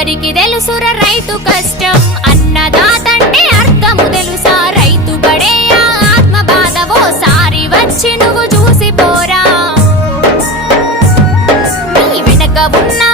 ఎవరికి తెలుసుర రైతు కష్టం అన్నదాతంటే అర్థము తెలుసా రైతు పడే ఆత్మ బాధ ఓసారి వచ్చి నువ్వు చూసిపోరా నీ వెనక ఉన్నా